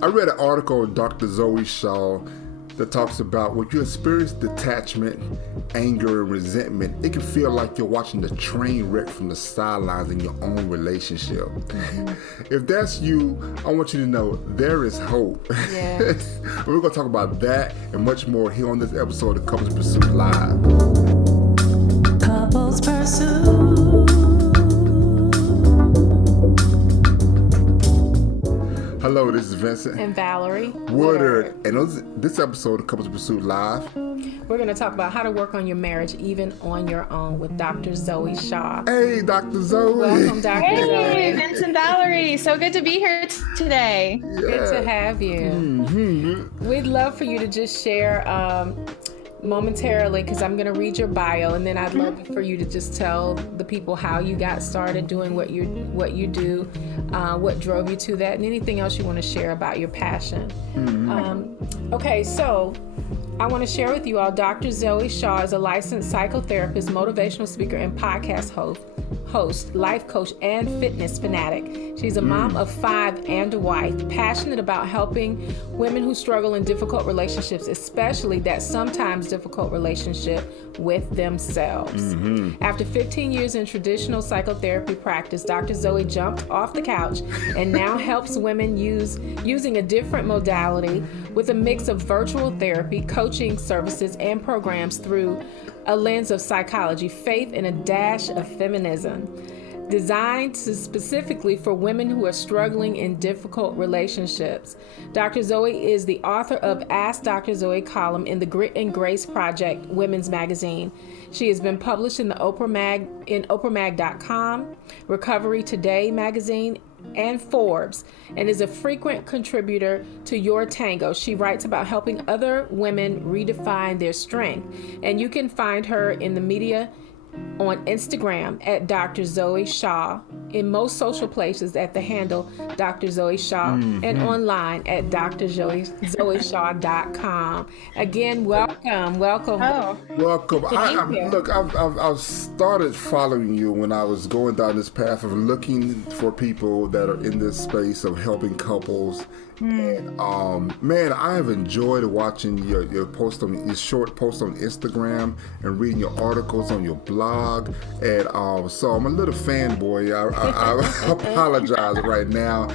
I read an article of Dr. Zoe Shaw that talks about when you experience detachment, anger, and resentment, it can feel like you're watching the train wreck from the sidelines in your own relationship. Mm-hmm. If that's you, I want you to know there is hope. Yes. We're going to talk about that and much more here on this episode of Couples Pursuit Live. Couples Pursuit. Hello, this is Vincent and Valerie Woodard. And this episode of Couples Pursuit Live, we're going to talk about how to work on your marriage even on your own with Dr. Zoe Shaw. Hey, Dr. Zoe. Welcome, Dr. Zoe. Hey, Vincent, Valerie. So good to be here today. Yeah. Good to have you. Mm-hmm. We'd love for you to just share momentarily, because I'm going to read your bio, and then I'd love for you to just tell the people how you got started doing what you do, what drove you to that, and anything else you want to share about your passion. Okay, so I want to share with you all, Dr. Zoe Shaw is a licensed psychotherapist, motivational speaker, and podcast host, life coach, and fitness fanatic. She's a mom of 5 and a wife, passionate about helping women who struggle in difficult relationships, especially that sometimes difficult relationship with themselves. After 15 years in traditional psychotherapy practice, Dr. Zoe jumped off the couch and now helps women using a different modality with a mix of virtual therapy, coaching services, and programs through a lens of psychology, faith, and a dash of feminism, designed specifically for women who are struggling in difficult relationships. Dr. Zoe is the author of Ask Dr. Zoe column in the Grit and Grace Project women's magazine. She has been published in the oprahmag.com, Recovery Today magazine, and Forbes, and is a frequent contributor to Your Tango. She writes about helping other women redefine their strength, and you can find her in the media on Instagram at Dr. Zoe Shaw, in most social places at the handle Dr. Zoe Shaw, and online at drzoeshaw.com. Again, welcome. Oh, Welcome. Thank you. Look, I've started following you when I was going down this path of looking for people that are in this space of helping couples. And man, I have enjoyed watching your short posts on Instagram and reading your articles on your blog. And so I'm a little fanboy. I apologize right now,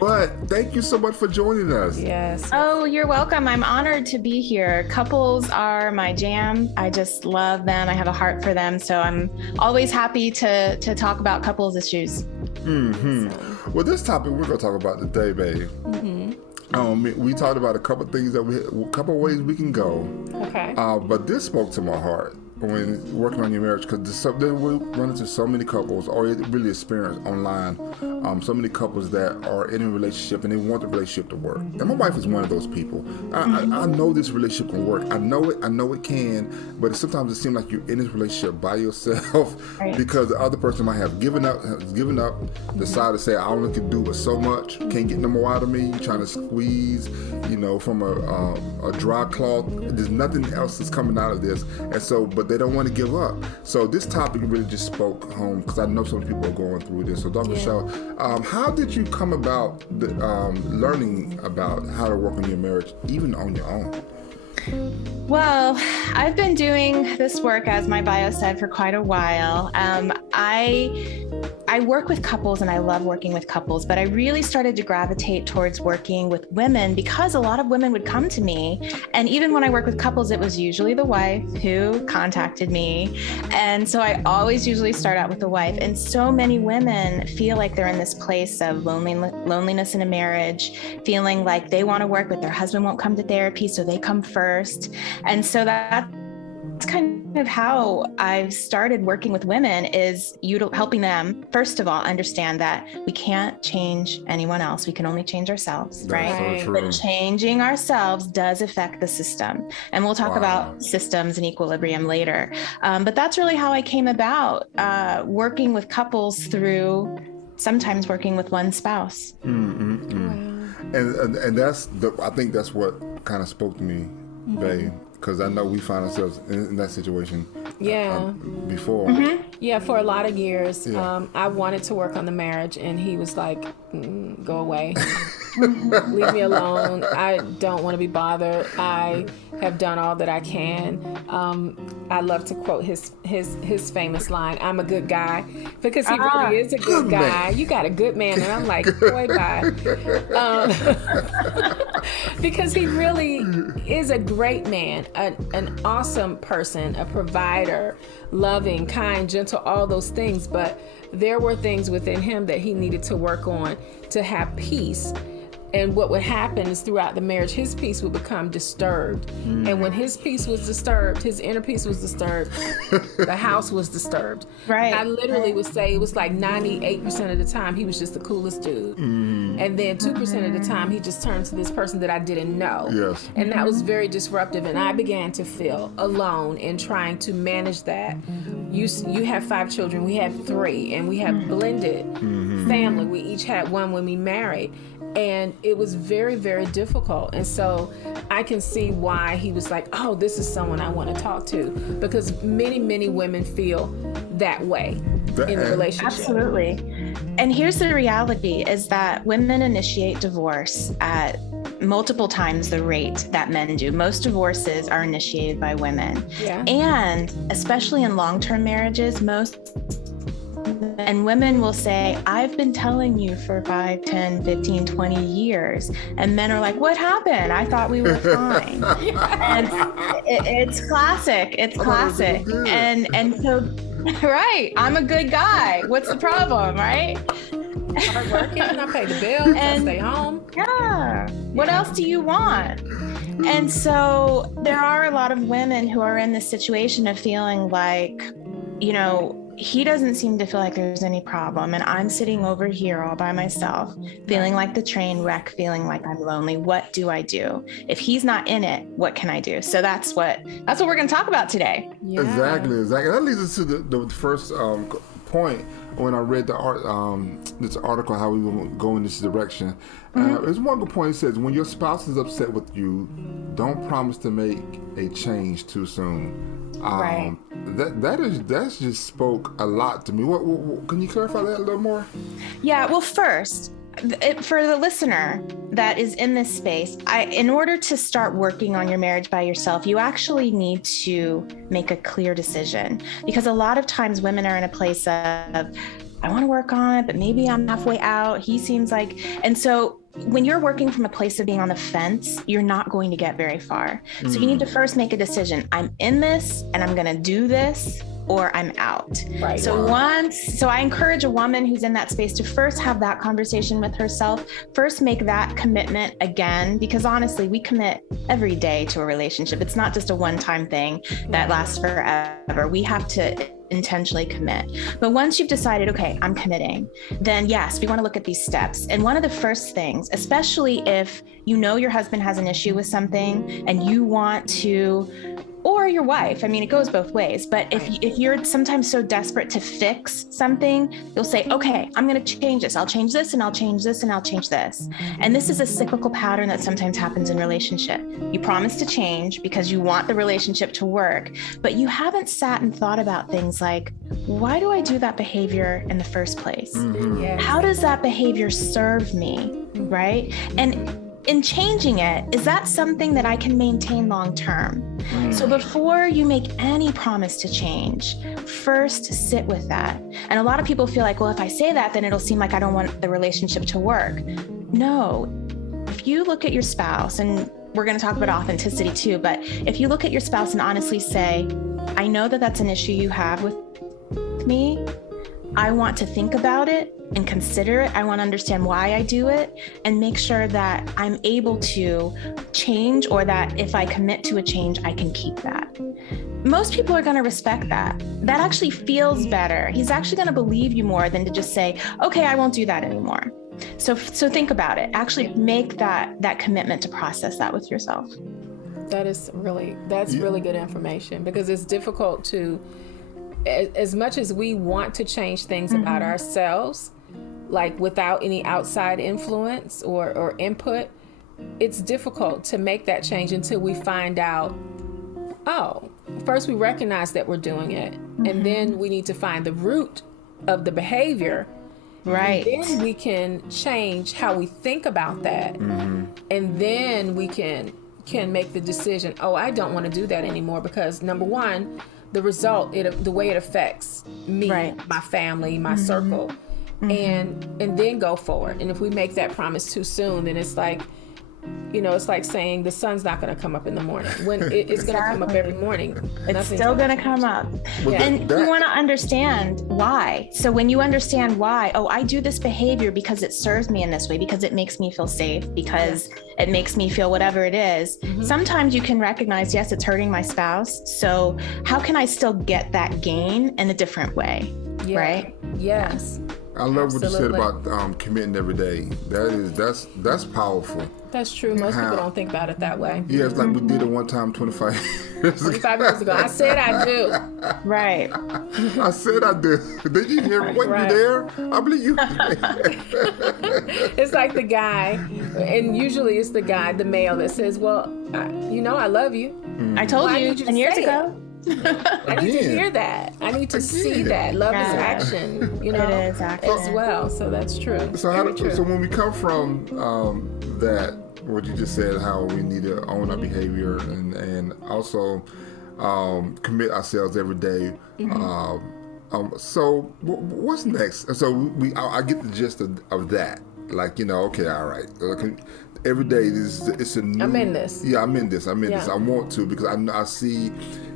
but thank you so much for joining us. Yes. Oh, you're welcome. I'm honored to be here. Couples are my jam. I just love them. I have a heart for them. So I'm always happy to talk about couples issues. Well, this topic we're going to talk about today, babe. We talked about a couple things a couple ways we can go. Okay. But this spoke to my heart when working on your marriage, because we run into so many couples, or really experience online, so many couples that are in a relationship and they want the relationship to work. And my wife is one of those people. I know this relationship can work. I know it can, but sometimes it seems like you're in this relationship by yourself because the other person might have given up, decided to say, I only can do but so much, can't get no more out of me, trying to squeeze, from a dry cloth. There's nothing else that's coming out of this. And so, but they don't want to give up. So this topic really just spoke home, because I know some people are going through this. So Dr. Shaw, how did you come about learning about how to work on your marriage, even on your own? Well, I've been doing this work, as my bio said, for quite a while. I work with couples and I love working with couples, but I really started to gravitate towards working with women because a lot of women would come to me. And even when I work with couples, it was usually the wife who contacted me. And so I always usually start out with the wife. And so many women feel like they're in this place of loneliness in a marriage, feeling like they want to work, but their husband won't come to therapy, so they come first. And so that's kind of how I've started working with women, is helping them, first of all, understand that we can't change anyone else. We can only change ourselves, right? So true. But changing ourselves does affect the system. And we'll talk about systems and equilibrium later. But that's really how I came about working with couples through sometimes working with one spouse. And I think that's what kind of spoke to me, babe. Because I know we find ourselves in that situation before. Yeah, for a lot of years, I wanted to work on the marriage, and he was like, go away. Leave me alone. I don't want to be bothered. I have done all that I can. I love to quote his famous line, "I'm a good guy," because he really is a good guy. You got a good man, and I'm like, boy, bye. Because he really is a great man, an awesome person, a provider, loving, kind, gentle, all those things. But there were things within him that he needed to work on to have peace. And what would happen is throughout the marriage, his peace would become disturbed. And when his peace was disturbed, his inner peace was disturbed, the house was disturbed. Right. I literally would say it was like 98% of the time, he was just the coolest dude. And then 2% of the time, he just turned to this person that I didn't know. Yes. And that was very disruptive. And I began to feel alone in trying to manage that. You have 5 children, we have 3, and we have blended family. We each had one when we married. And it was very, very difficult. And so I can see why he was like, oh, this is someone I want to talk to. Because many, many women feel that way in the relationship. Absolutely. And here's the reality is that women initiate divorce at multiple times the rate that men do. Most divorces are initiated by women. Yeah. And especially in long-term marriages, and women will say, I've been telling you for 5, 10, 15, 20 years. And men are like, what happened? I thought we were fine. And it's classic. It's classic. And so, right, I'm a good guy. What's the problem, right? Hard working, I pay the bills, I stay home. Yeah. What else do you want? And so there are a lot of women who are in this situation of feeling like, you know, he doesn't seem to feel like there's any problem. And I'm sitting over here all by myself, feeling like the train wreck, feeling like I'm lonely. What do I do? If he's not in it, what can I do? So that's what we're going to talk about today. Yeah. Exactly. That leads us to the first point when I read this article, how we will go in this direction. There's one good point. It says, when your spouse is upset with you, don't promise to make a change too soon. Right. That just spoke a lot to me. What can you clarify that a little more? Yeah. Well, first, for the listener that is in this space, in order to start working on your marriage by yourself, you actually need to make a clear decision, because a lot of times women are in a place of, I want to work on it, but maybe I'm halfway out. He seems like, and so when you're working from a place of being on the fence, you're not going to get very far. So you need to first make a decision. I'm in this and I'm going to do this, or I'm out. Right. So I encourage a woman who's in that space to first have that conversation with herself, first make that commitment again, because honestly, we commit every day to a relationship. It's not just a one-time thing that lasts forever. We have to intentionally commit. But once you've decided, okay, I'm committing, then yes, we want to look at these steps. And one of the first things, especially if you know your husband has an issue with something and you want to, or your wife, I mean, it goes both ways. But if you're sometimes so desperate to fix something, you'll say, okay, I'm going to change this. I'll change this and I'll change this and I'll change this. And this is a cyclical pattern that sometimes happens in relationship. You promise to change because you want the relationship to work, but you haven't sat and thought about things like, why do I do that behavior in the first place? Yes. How does that behavior serve me, right? And in changing it, is that something that I can maintain long term? So before you make any promise to change, first sit with that. And a lot of people feel like, well, if I say that, then it'll seem like I don't want the relationship to work. No, if you look at your spouse, and we're going to talk about authenticity too, but if you look at your spouse and honestly say, I know that that's an issue you have with me. I want to think about it and consider it. I want to understand why I do it and make sure that I'm able to change, or that if I commit to a change, I can keep that. Most people are going to respect that. That actually feels better. He's actually going to believe you more than to just say, okay, I won't do that anymore. So think about it. Actually make that commitment to process that with yourself. That's really good information, because it's difficult to, as much as we want to change things about ourselves, like without any outside influence or input, it's difficult to make that change until we find out, first we recognize that we're doing it, and then we need to find the root of the behavior Right. And then we can change how we think about that. And then we can make the decision, oh, I don't want to do that anymore, because number one, the result, the way it affects me, my family, my circle, and then go forward. And if we make that promise too soon, then it's like, it's like saying the sun's not going to come up in the morning, when it's going to come up every morning. It's still going to come up. And you want to understand why. So when you understand why, oh, I do this behavior because it serves me in this way, because it makes me feel safe, because it makes me feel whatever it is. Sometimes you can recognize, yes, it's hurting my spouse. So how can I still get that gain in a different way? Right? Yes. I love what you said about committing every day. That's powerful. That's true. Most people don't think about it that way. Yeah, it's like we did it one time 25 years ago. I said I do. Right. I said I did. Did you hear me? Weren't you there? I believe you. It's like the guy, and usually it's the guy, the male, that says, well, I love you. I told you 10 years ago. I need to hear that. I need to see that. Love is action, It is action. as well. So that's true. So when we come from that, what you just said, how we need to own our behavior and also commit ourselves every day. So what's next? So I get the gist of that. Like, okay, all right. Every day it's a new. I'm in this. Yeah, I'm in this. I want to, because I see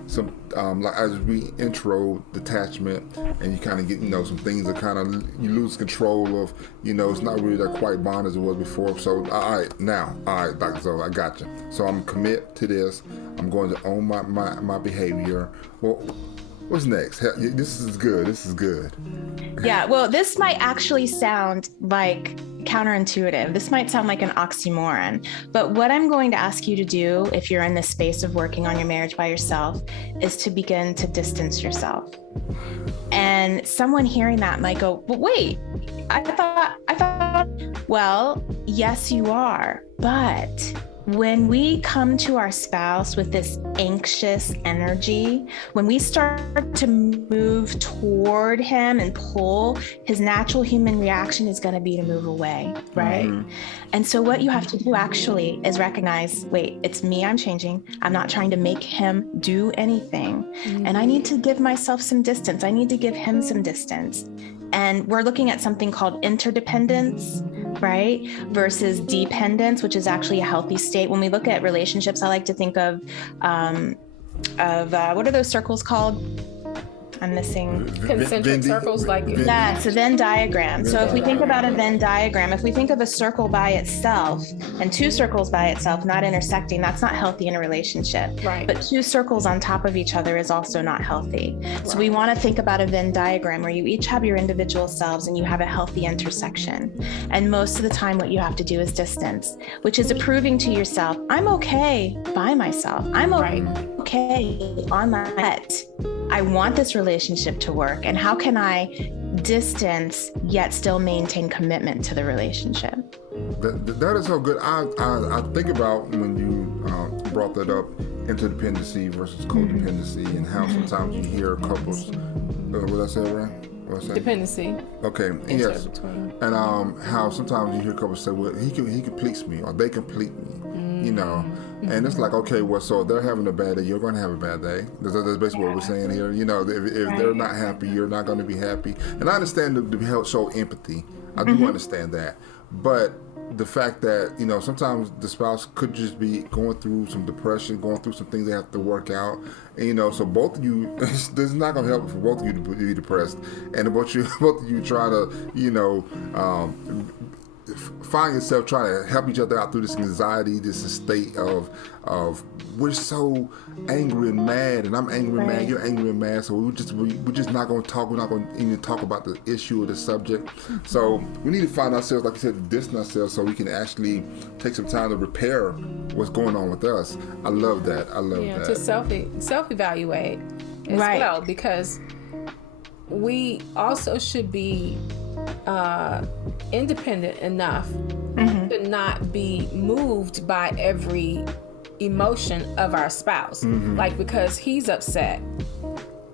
some like as we intro detachment, and you kind of get some things that kind of you lose control of. It's not really that quite bond as it was before. So all right, Dr. Zoe, I got you. So I'm commit to this. I'm going to own my behavior. Well, what's next? This is good. Yeah, well, this might actually sound like counterintuitive. This might sound like an oxymoron, but what I'm going to ask you to do, if you're in this space of working on your marriage by yourself, is to begin to distance yourself. And someone hearing that might go, but wait, I thought, well, yes, you are, but when we come to our spouse with this anxious energy, when we start to move toward him and pull, his natural human reaction is going to be to move away, right? And so what you have to do actually is recognize, wait, it's me, I'm changing. I'm not trying to make him do anything. And I need to give myself some distance. I need to give him some distance. And we're looking at something called interdependence, right? Versus dependence, which is actually a healthy state. When we look at relationships, I like to think of what are those circles called? I'm missing. Concentric circles, like that's a Venn diagram. So if we think about a Venn diagram, if we think of a circle by itself and two circles by itself not intersecting, that's not healthy in a relationship. Right. But two circles on top of each other is also not healthy. So we want to think about a Venn diagram where you each have your individual selves and you have a healthy intersection. And most of the time what you have to do is distance, which is proving to yourself, I'm okay by myself. I'm okay on my own. I want this relationship to work, and how can I distance yet still maintain commitment to the relationship? That is so good. I think about when you brought that up, interdependency versus codependency, and how sometimes you hear couples. What I say, right? Dependency. Okay. Yes. And how sometimes you hear couples say, "Well, he completes me," or "They complete me." And it's like, okay, well, so if they're having a bad day, you're going to have a bad day. That's basically what we're saying here. If they're not happy, you're not going to be happy. And I understand to help show empathy. I do understand that. But the fact that, sometimes the spouse could just be going through some depression, going through some things they have to work out. And, so both of you, this is not going to help for both of you to be depressed. And both of you try to, find yourself trying to help each other out through this anxiety, this state of we're so angry and mad, and I'm angry and mad, you're angry and mad, so we're just not going to talk. We're not going to even talk about the issue or the subject. So we need to find ourselves, like you said, distance ourselves so we can actually take some time to repair what's going on with us. I love that. To self-evaluate as well, because we also should be independent enough to not be moved by every emotion of our spouse. Like, because he's upset,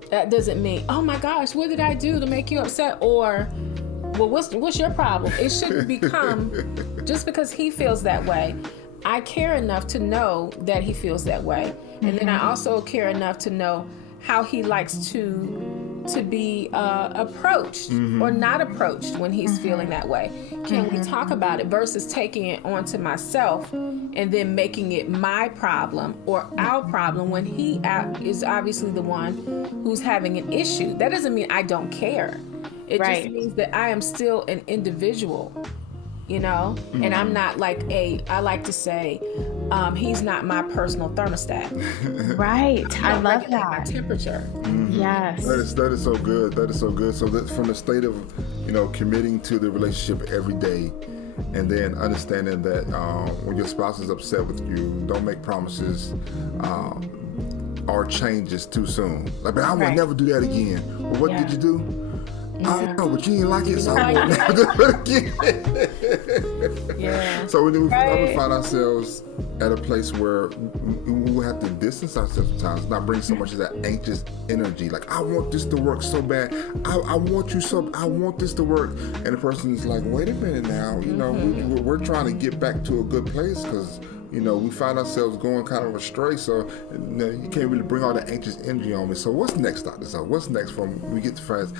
that doesn't mean, oh my gosh, what did I do to make you upset? Or well, what's your problem? It shouldn't become just because he feels that way. I care enough to know that he feels that way, and then I also care enough to know how he likes to be approached or not approached when he's feeling that way. Can we talk about it versus taking it onto myself and then making it my problem or our problem when he is obviously the one who's having an issue? That doesn't mean I don't care. It just means that I am still an individual, you know, and I'm not like I like to say, he's not my personal thermostat. Right. I love that. My temperature. Yes. That is so good. That is so good. So that from the state of, you know, committing to the relationship every day, and then understanding that when your spouse is upset with you, don't make promises or changes too soon. Like, but I will never do that again. Well, what did you do? I don't know, but you didn't like it, so I won't never do it again. Yeah. So we find ourselves at a place where we have to distance ourselves sometimes, not bring so much of that anxious energy. Like, I want this to work so bad. I want this to work. And the person is like, wait a minute now. You know, we're trying to get back to a good place because, you know, we find ourselves going kind of astray. So, you know, you can't really bring all the anxious energy on me. So what's next, Dr. Zoe? What's next from we get to friends?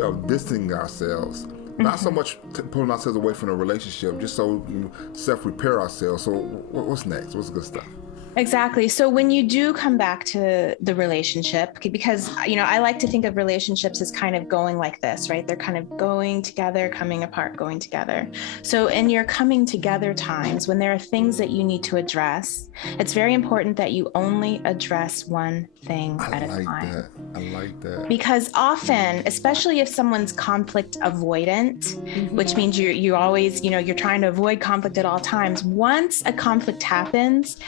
Of distancing ourselves, not so much pulling ourselves away from the relationship, just so we can self-repair ourselves. So what's next? What's the good stuff? Exactly. So when you do come back to the relationship, because, you know, I like to think of relationships as kind of going like this, right? They're kind of going together, coming apart, going together. So in your coming together times, when there are things that you need to address, it's very important that you only address one thing at a time. I like that. Because often, especially if someone's conflict avoidant, which means you always, you know, you're trying to avoid conflict at all times. Once a conflict happens,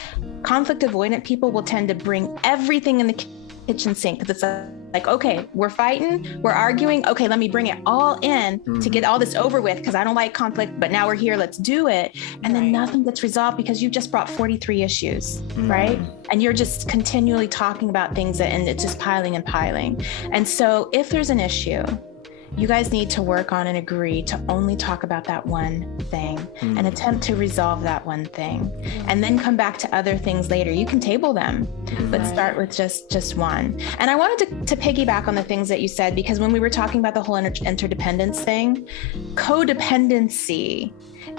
conflict avoidant people will tend to bring everything in the kitchen sink because it's like, okay, we're fighting, we're arguing. Okay, let me bring it all in to get all this over with because I don't like conflict, but now we're here, let's do it. And then nothing gets resolved because you just brought 43 issues, right? And you're just continually talking about things and it's just piling and piling. And so if there's an issue, you guys need to work on and agree to only talk about that one thing and attempt to resolve that one thing and then come back to other things later. You can table them, but start with just one. And I wanted to piggyback on the things that you said, because when we were talking about the whole interdependence thing, codependency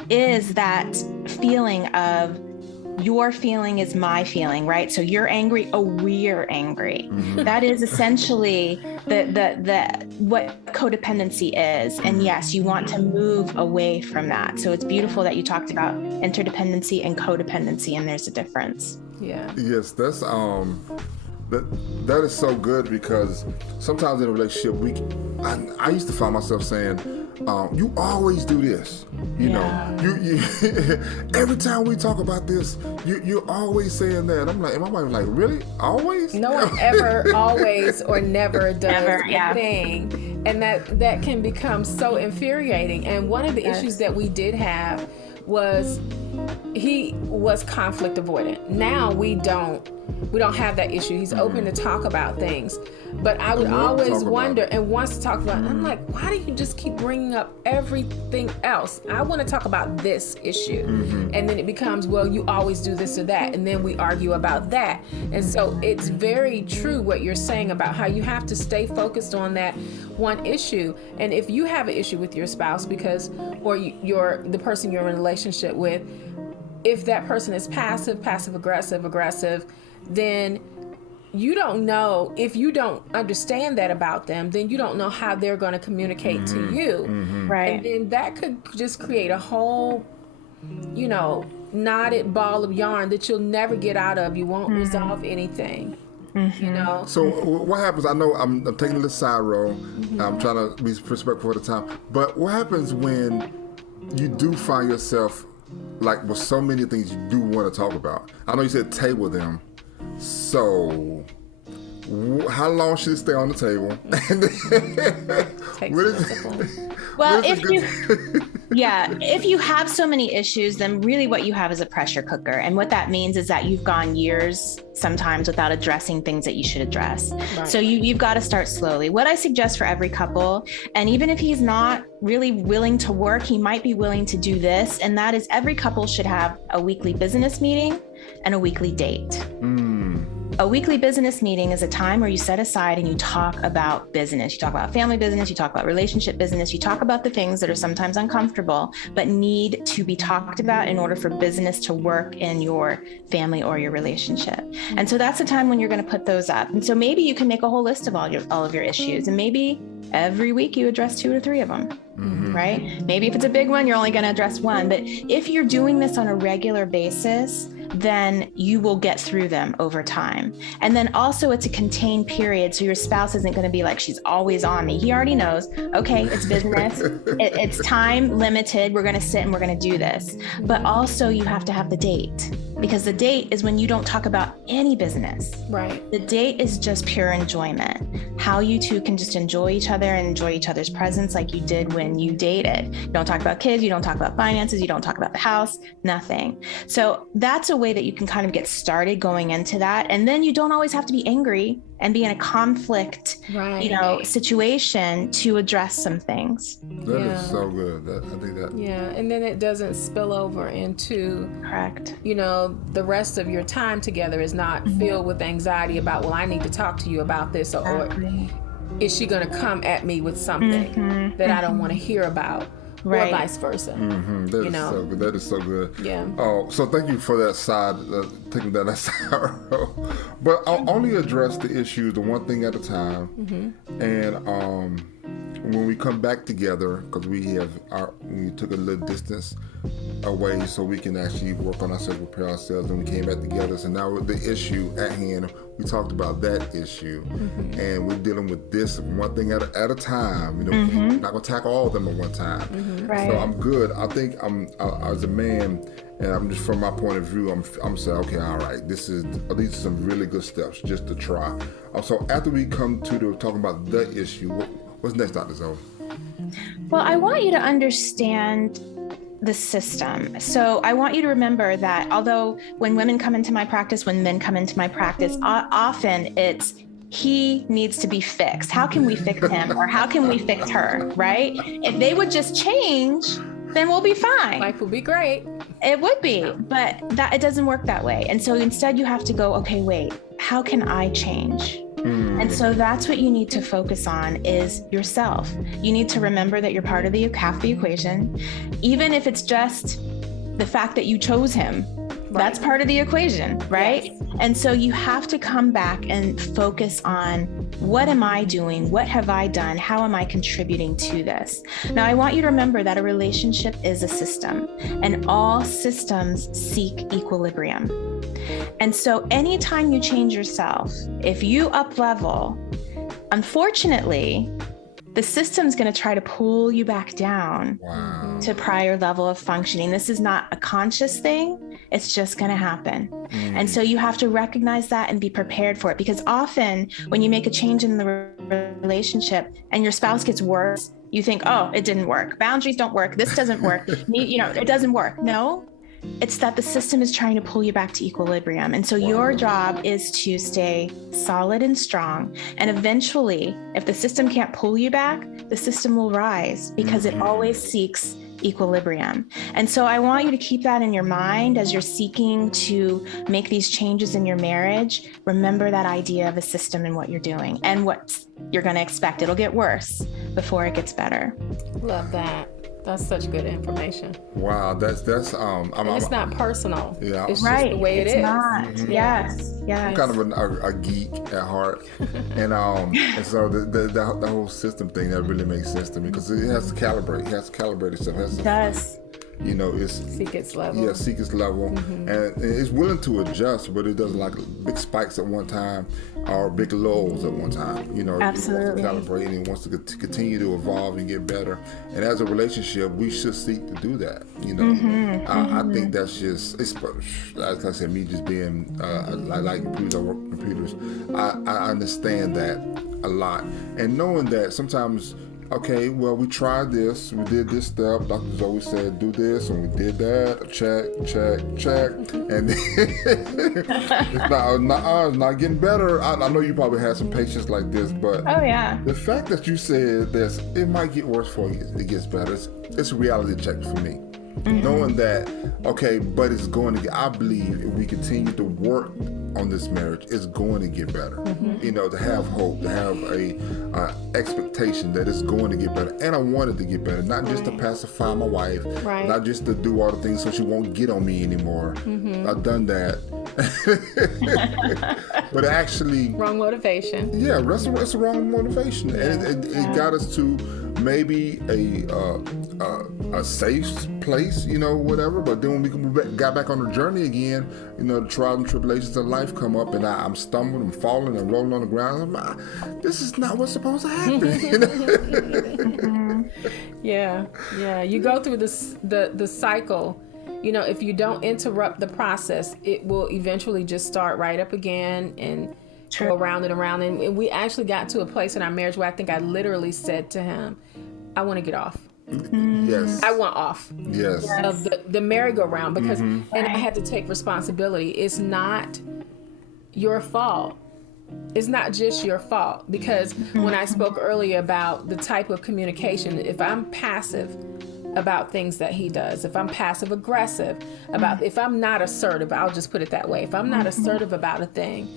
is that feeling of your feeling is my feeling, right? So you're angry, oh, we're angry. That is essentially the what codependency is. And yes, you want to move away from that. So it's beautiful that you talked about interdependency and codependency, and there's a difference. Yeah. Yes, that's that is so good, because sometimes in a relationship I used to find myself saying, you always do this, you know, you every time we talk about this, you're always saying that. I'm like, and my wife was like, really? Always? No one ever always or never does a thing. And that can become so infuriating. And one of the issues that we did have was he was conflict avoidant. Now we don't have that issue. He's open to talk about things. But I would always wonder and wants to talk about it. I'm like, why do you just keep bringing up everything else? I want to talk about this issue. And then it becomes, well, you always do this or that. And then we argue about that. And so it's very true what you're saying about how you have to stay focused on that one issue. And if you have an issue with your spouse or the person you're in a relationship with, if that person is passive aggressive, then you don't know, if you don't understand that about them, then you don't know how they're going to communicate to you. Right. And then that could just create a whole, you know, knotted ball of yarn that you'll never get out of. You won't resolve anything. You know. So what happens? I know I'm taking this side road. I'm trying to be respectful for the time. But what happens when you do find yourself like with so many things you do want to talk about? I know you said table them. So How long should it stay on the table? Takes What is- discipline. Well, what is if a good- if you have so many issues, then really what you have is a pressure cooker. And what that means is that you've gone years sometimes without addressing things that you should address. Right. So you've got to start slowly. What I suggest for every couple, and even if he's not really willing to work, he might be willing to do this. And that is every couple should have a weekly business meeting and a weekly date. A weekly business meeting is a time where you set aside and you talk about business. You talk about family business, you talk about relationship business, you talk about the things that are sometimes uncomfortable, but need to be talked about in order for business to work in your family or your relationship. And so that's the time when you're going to put those up. And so maybe you can make a whole list of all of your issues, and maybe every week you address 2 or 3 of them. Right? Maybe if it's a big one, you're only going to address one. But if you're doing this on a regular basis, then you will get through them over time. And then also it's a contained period. So your spouse isn't going to be like, she's always on me. He already knows, okay, it's business. It's time limited. We're going to sit and we're going to do this. But also you have to have the date, because the date is when you don't talk about any business. Right. The date is just pure enjoyment. How you two can just enjoy each other and enjoy each other's presence like you did when you dated. You don't talk about kids, you don't talk about finances, you don't talk about the house, nothing. So that's a way that you can kind of get started going into that. And then you don't always have to be angry and be in a conflict, situation to address some things. That is so good. I think that. Yeah, and then it doesn't spill over into, Correct. The rest of your time together is not filled with anxiety about, well, I need to talk to you about this, or is she going to come at me with something that I don't want to hear about? Or vice versa. That is so good. That is so good. Yeah. Oh, so thank you for that side, taking that aside. But I'll only address the issues, the one thing at a time. And when we come back together, because we took a little distance away so we can actually work on ourselves, prepare ourselves, and we came back together. So now with the issue at hand, we talked about that issue, and we're dealing with this one thing at a time. We're not going to tackle all of them at one time. Right. So I'm good. I think as a man, and I'm just from my point of view, I'm saying, okay, all right, these are some really good steps just to try. So after we come to talking about the issue, what's next, Dr. Zoe? Well, I want you to understand the system. So I want you to remember that although when women come into my practice, when men come into my practice, often it's he needs to be fixed. How can we fix him, or how can we fix her, right? If they would just change, then we'll be fine. Life will be great. It would be, but it doesn't work that way. And so instead you have to go, okay, wait, how can I change? And so that's what you need to focus on is yourself. You need to remember that you're part of half the equation, even if it's just the fact that you chose him. That's part of the equation, right? Yes. And so you have to come back and focus on, what am I doing? What have I done? How am I contributing to this? Now, I want you to remember that a relationship is a system, and all systems seek equilibrium. And so anytime you change yourself, if you up level, unfortunately, the system's going to try to pull you back down to prior level of functioning. This is not a conscious thing. It's just going to happen. And so you have to recognize that and be prepared for it, because often when you make a change in the relationship and your spouse gets worse, you think, oh, it didn't work. Boundaries don't work. This doesn't work. It doesn't work. No. It's that the system is trying to pull you back to equilibrium. And so your job is to stay solid and strong. And eventually, if the system can't pull you back, the system will rise, because it always seeks equilibrium. And so I want you to keep that in your mind as you're seeking to make these changes in your marriage. Remember that idea of a system and what you're doing and what you're going to expect. It'll get worse before it gets better. Love that. That's such good information. Wow, that's and it's not personal. Yeah, it's just the way it is. It's not. Yes. I'm kind of a geek at heart, and so the whole system thing, that really makes sense to me, because it has to calibrate. It has to calibrate itself. It does. it's seek its level. Yeah, seek its level, and it's willing to adjust, but it doesn't like big spikes at one time or big lows at one time. Absolutely. It wants to calibrate and it wants to continue to evolve and get better. And as a relationship, we should seek to do that. I think that's just, like I said, me just being I like computers, I work with computers. I understand that a lot, and knowing that sometimes, okay, well, we tried this, we did this step, Dr. Zoe said do this, and we did that, check, and it's not getting better. I know you probably had some patience like this, but oh yeah, the fact that you said this, it might get worse for you, it gets better, it's a reality check for me. Knowing that, okay, but it's going to get, I believe if we continue to work on this marriage, it's going to get better. To have hope, to have a expectation that it's going to get better. And I want it to get better, not just to pacify my wife, not just to do all the things so she won't get on me anymore. I've done that. But actually... Wrong motivation. Yeah, that's the wrong motivation. And it got us to maybe a safe place, whatever. But then when we got back on the journey again, the trials and tribulations of life come up, and I'm stumbling and falling and rolling on the ground. This is not what's supposed to happen. Yeah. You go through the cycle. If you don't interrupt the process, it will eventually just start right up again and go around and around. And we actually got to a place in our marriage where I think I literally said to him, I want to get off. Yes. I want off. Yes. Of the merry-go-round, because and I had to take responsibility. It's not your fault. It's not just your fault, because when I spoke earlier about the type of communication, if I'm passive about things that he does, if I'm passive aggressive about, if I'm not assertive, I'll just put it that way. If I'm not assertive about a thing,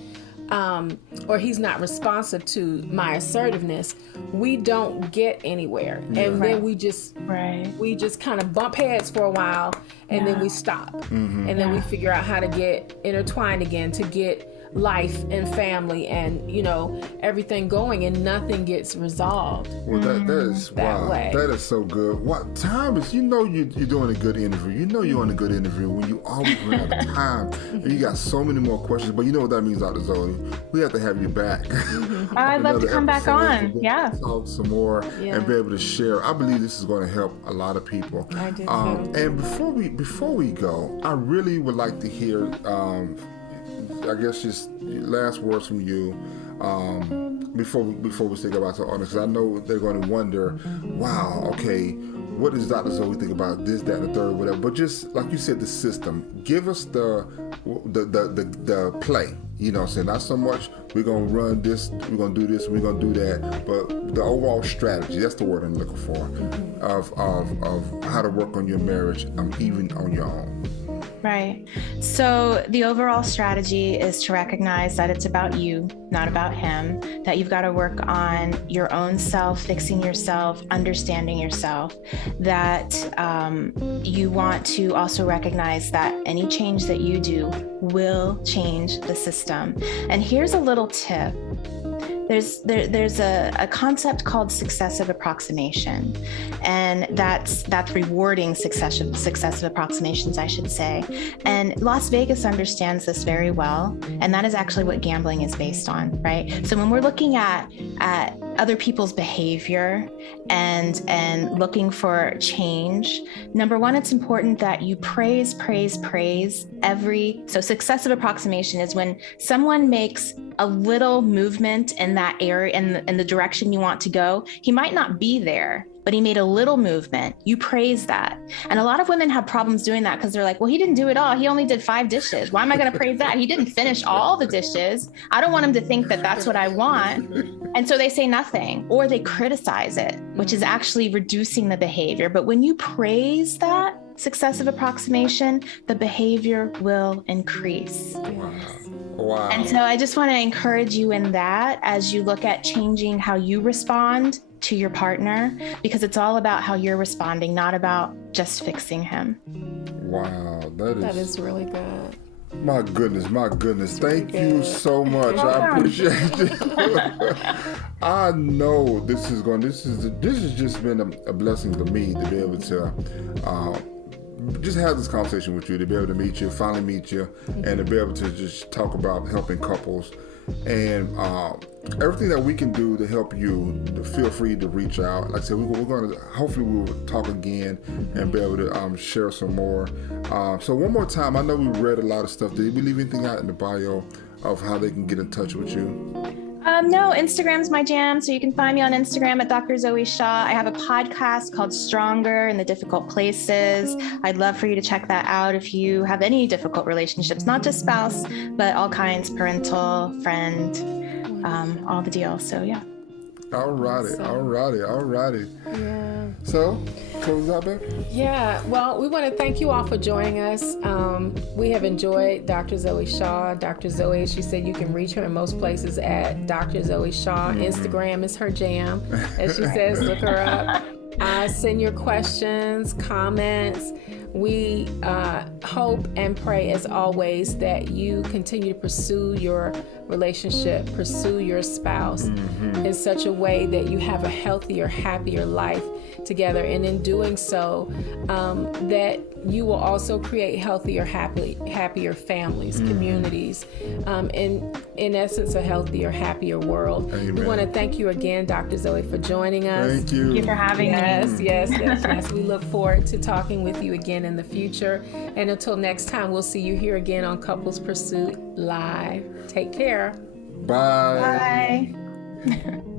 or he's not responsive to my assertiveness, we don't get anywhere. And then we just kind of bump heads for a while, and then we stop. And then we figure out how to get intertwined again, to get life and family and everything going, and nothing gets resolved. Well, that is that wow. way. That is so good. What time is? You're doing a good interview. You're on a good interview when you always run out of time and you got so many more questions. But you know what that means, Dr. Zoe? We have to have you back. I'd love to come back on. Yeah. Talk some more and be able to share. I believe this is going to help a lot of people. I do too. And before we go, I really would like to hear. I guess just last words from you before we say goodbye to the audience, because I know they're going to wonder, wow, okay, what does Dr. Zoe think about this, that, and the third, whatever. But just like you said, the system. Give us the play. Saying not so much we're going to run this, we're going to do this, we're going to do that, but the overall strategy. That's the word I'm looking for, of how to work on your marriage, even on your own. Right. So the overall strategy is to recognize that it's about you, not about him, that you've got to work on your own self, fixing yourself, understanding yourself, that you want to also recognize that any change that you do will change the system. And here's a little tip. There's a concept called successive approximation, and that's rewarding successive approximations, I should say. And Las Vegas understands this very well, and that is actually what gambling is based on, right? So when we're looking at other people's behavior and looking for change, number one, it's important that you praise so successive approximation is when someone makes a little movement in that area, in the direction you want to go. He might not be there, but he made a little movement. You praise that. And a lot of women have problems doing that because they're like, well, he didn't do it all. He only did 5 dishes. Why am I going to praise that? He didn't finish all the dishes. I don't want him to think that that's what I want. And so they say nothing, or they criticize it, which is actually reducing the behavior. But when you praise that successive approximation, the behavior will increase. Wow. And so I just want to encourage you in that as you look at changing how you respond to your partner, because it's all about how you're responding, not about just fixing him. Wow, that is really good. My goodness. Thank you so much. I appreciate it. I know this has just been a blessing to me to be able to just have this conversation with you, to be able to meet you, finally meet you, and to be able to just talk about helping couples. And everything that we can do to help you, feel free to reach out. Like I said, we're going to, hopefully we'll talk again and be able to share some more. So one more time, I know we read a lot of stuff. Did we leave anything out in the bio of how they can get in touch with you? No, Instagram's my jam. So you can find me on Instagram at Dr. Zoe Shaw. I have a podcast called Stronger in the Difficult Places. I'd love for you to check that out if you have any difficult relationships, not just spouse, but all kinds, parental, friend, all the deals. So yeah. Alrighty. Yeah. So, close out, babe? Yeah, well, we want to thank you all for joining us. We have enjoyed Dr. Zoe Shaw. Dr. Zoe, she said you can reach her in most places at Dr. Zoe Shaw. Instagram is her jam. As she says, look her up. Send your questions, comments. We hope and pray, as always, that you continue to pursue your relationship, pursue your spouse in such a way that you have a healthier, happier life together. And in doing so, that you will also create healthier, happier families, communities, in essence, a healthier, happier world. Amen. We want to thank you again, Dr. Zoe, for joining us. Thank you. Thank you for having me. Yes. We look forward to talking with you again in the future. And until next time, we'll see you here again on Couples Pursuit Live. Take care. Bye. Bye.